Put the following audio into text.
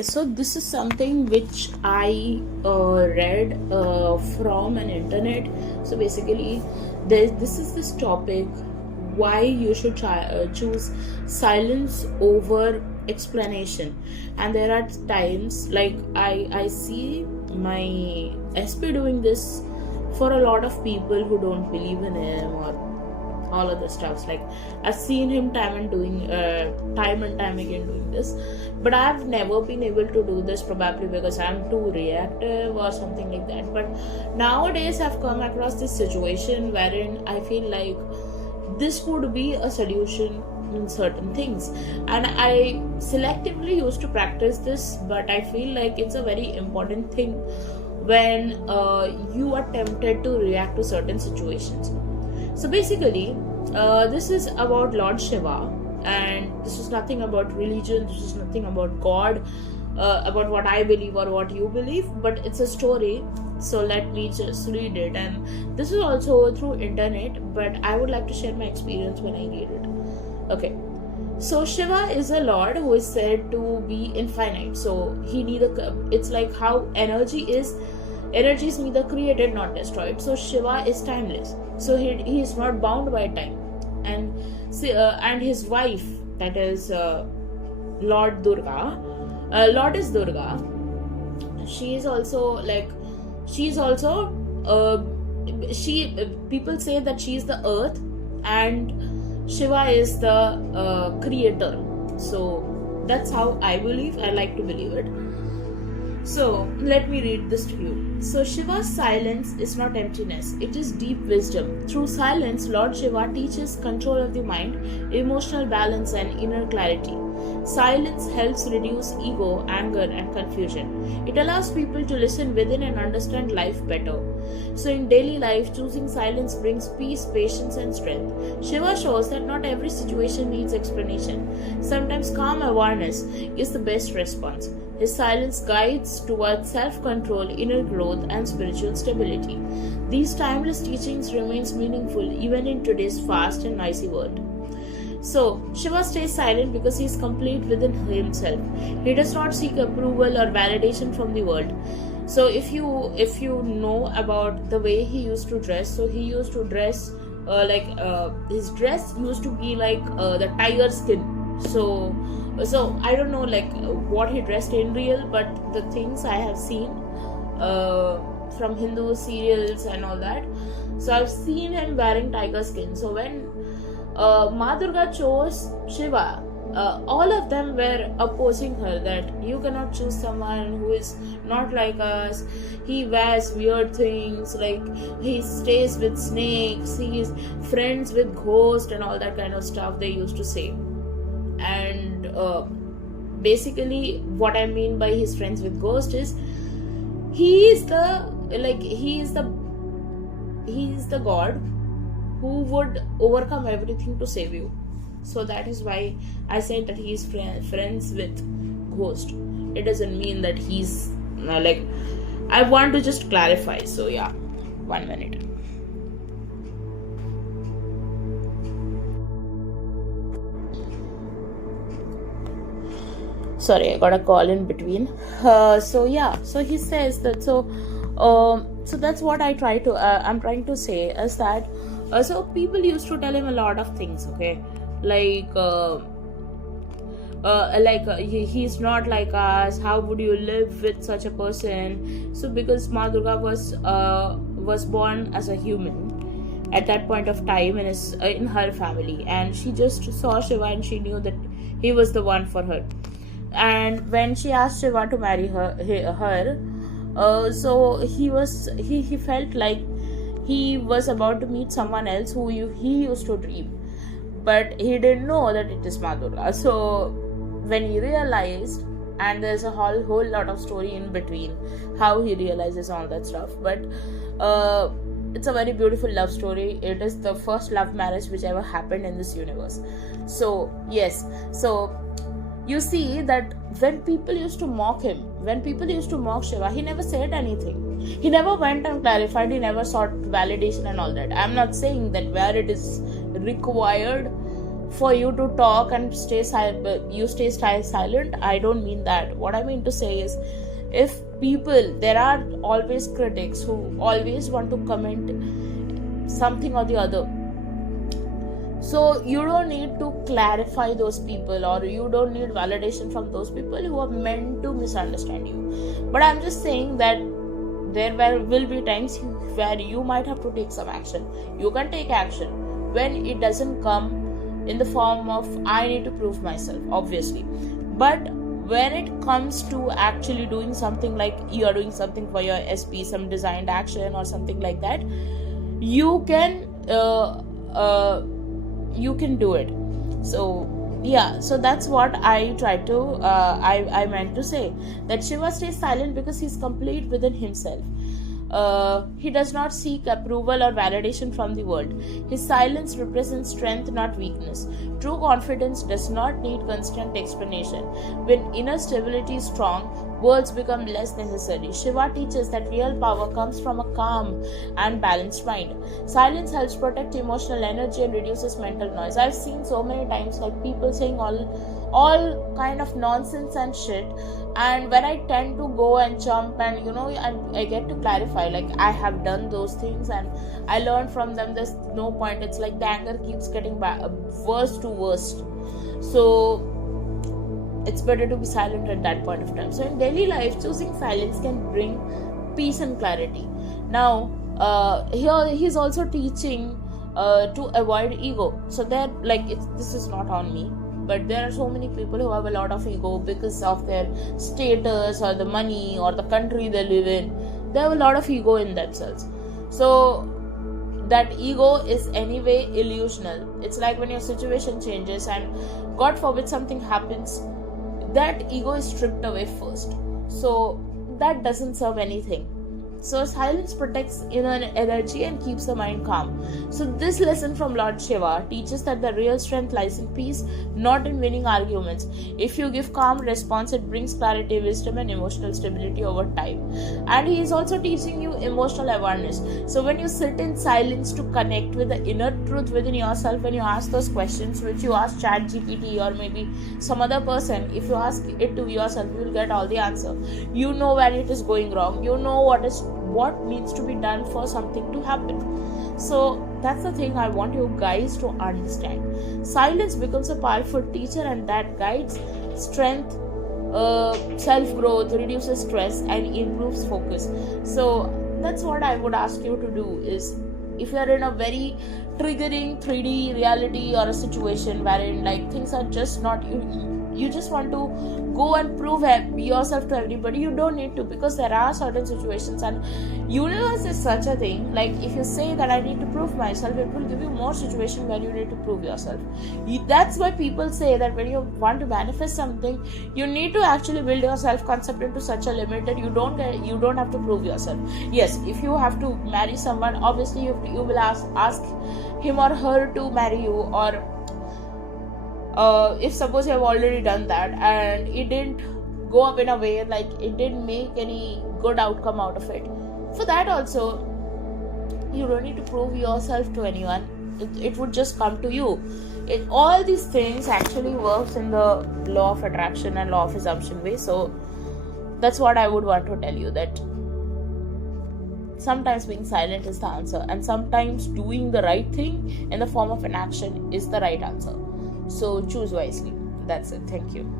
So this is something which I read from an internet. So basically, this is this topic, why you should choose silence over explanation. And there are times like I see my SP doing this for a lot of people who don't believe in him or all of the stuffs. Like, I've seen him time and time again doing this, but I've never been able to do this, probably because I'm too reactive or something like that. But nowadays I've come across this situation wherein I feel like this could be a solution in certain things, and I selectively used to practice this, but I feel like it's a very important thing when you are tempted to react to certain situations. So basically, this is about Lord Shiva, and this is nothing about religion, this is nothing about God, about what I believe or what you believe, but it's a story. So let me just read it. And this is also through internet, but I would like to share my experience when I read it. Okay. So Shiva is a lord who is said to be infinite. So he neither, it's like how energy is neither created nor destroyed. So Shiva is timeless. So he is not bound by time. And and his wife, that is Lord Durga, Lord is Durga. She is also like, she is also she people say that she is the earth, and Shiva is the creator. So that's how I believe. I like to believe it. So let me read this to you. So Shiva's silence is not emptiness, it is deep wisdom. Through silence, Lord Shiva teaches control of the mind, emotional balance, and inner clarity. Silence helps reduce ego, anger, and confusion. It allows people to listen within and understand life better. So in daily life, choosing silence brings peace, patience, and strength. Shiva shows that not every situation needs explanation. Sometimes calm awareness is the best response. His silence guides towards self-control, inner growth, and spiritual stability. These timeless teachings remains meaningful even in today's fast and noisy world. So, Shiva stays silent because he is complete within himself. He does not seek approval or validation from the world. So, if you know about the way he used to dress, so he used to dress his dress used to be like the tiger skin. So I don't know like what he dressed in real, but the things I have seen from Hindu serials and all that. So I've seen him wearing tiger skin. So when Ma Durga chose Shiva, all of them were opposing her, that you cannot choose someone who is not like us. He wears weird things, like he stays with snakes, he is friends with ghosts and all that kind of stuff they used to say. And basically what I mean by his friends with ghosts is he is the god who would overcome everything to save you. So that is why I said that he is friends with ghost. It doesn't mean that he's I want to just clarify. So yeah, 1 minute. Sorry, I got a call in between. So yeah, so he says that. So that's what I'm trying to say is that so people used to tell him a lot of things, okay, he's not like us, how would you live with such a person. So because Ma Durga was born as a human at that point of time in her family, and she just saw Shiva and she knew that he was the one for her. And when she asked Shiva to marry her, so he felt like he was about to meet someone else who he used to dream, but he didn't know that it is Ma Durga. So when he realized, and there's a whole lot of story in between how he realizes all that stuff, but it's a very beautiful love story. It is the first love marriage which ever happened in this universe. So yes, so you see that when people used to mock him, when people used to mock Shiva, he never said anything. He never went and clarified, he never sought validation and all that. I'm not saying that where it is required for you to talk and stay silent, you silent. I don't mean that. What I mean to say is, if people, there are always critics who always want to comment something or the other, so you don't need to clarify those people, or you don't need validation from those people who are meant to misunderstand you. But I'm just saying that will be times where you might have to take some action. You can take action when it doesn't come in the form of I need to prove myself, obviously. But when it comes to actually doing something, like you are doing something for your SP, some designed action or something like that, you can do it. So yeah, so that's what I tried to I meant to say, that Shiva stays silent because he's complete within himself. He does not seek approval or validation from the world. His silence represents strength, not weakness. True confidence does not need constant explanation. When inner stability is strong, words become less necessary. Shiva teaches that real power comes from a calm and balanced mind. Silence helps protect emotional energy and reduces mental noise. I've seen so many times like people saying all kind of nonsense and shit, and when I tend to go and jump and I get to clarify, like I have done those things and I learned from them, there's no point. It's like the anger keeps getting worse to worse. So it's better to be silent at that point of time. So in daily life, choosing silence can bring peace and clarity. Now here he's also teaching to avoid ego. So this is not on me, but there are so many people who have a lot of ego because of their status or the money or the country they live in. They have a lot of ego in themselves. So that ego is anyway illusional. It's like when your situation changes and God forbid something happens, that ego is stripped away first. So that doesn't serve anything. So silence protects inner energy and keeps the mind calm. So this lesson from Lord Shiva teaches that the real strength lies in peace, not in winning arguments. If you give calm response, it brings clarity, wisdom and emotional stability over time. And he is also teaching you emotional awareness. So when you sit in silence to connect with the inner truth within yourself, when you ask those questions which you ask ChatGPT or maybe some other person, if you ask it to yourself, you will get all the answer. You know when it is going wrong. You know what needs to be done for something to happen. So that's the thing I want you guys to understand. Silence becomes a powerful teacher, and that guides strength, self-growth, reduces stress and improves focus. So that's what I would ask you to do, is if you're in a very triggering 3D reality or a situation wherein like things are just not, you just want to go and prove yourself to everybody, you don't need to, because there are certain situations, and universe is such a thing, like if you say that I need to prove myself, it will give you more situation where you need to prove yourself. That's why people say that when you want to manifest something, you need to actually build your self concept into such a limit that you don't have to prove yourself. Yes, if you have to marry someone, obviously you will ask him or her to marry you, or if suppose you have already done that and it didn't go up in a way, like it didn't make any good outcome out of it, for that also you don't need to prove yourself to anyone. It would just come to you. All these things actually works in the law of attraction and law of assumption way. So that's what I would want to tell you, that sometimes being silent is the answer, and sometimes doing the right thing in the form of an action is the right answer. So choose wisely. That's it. Thank you.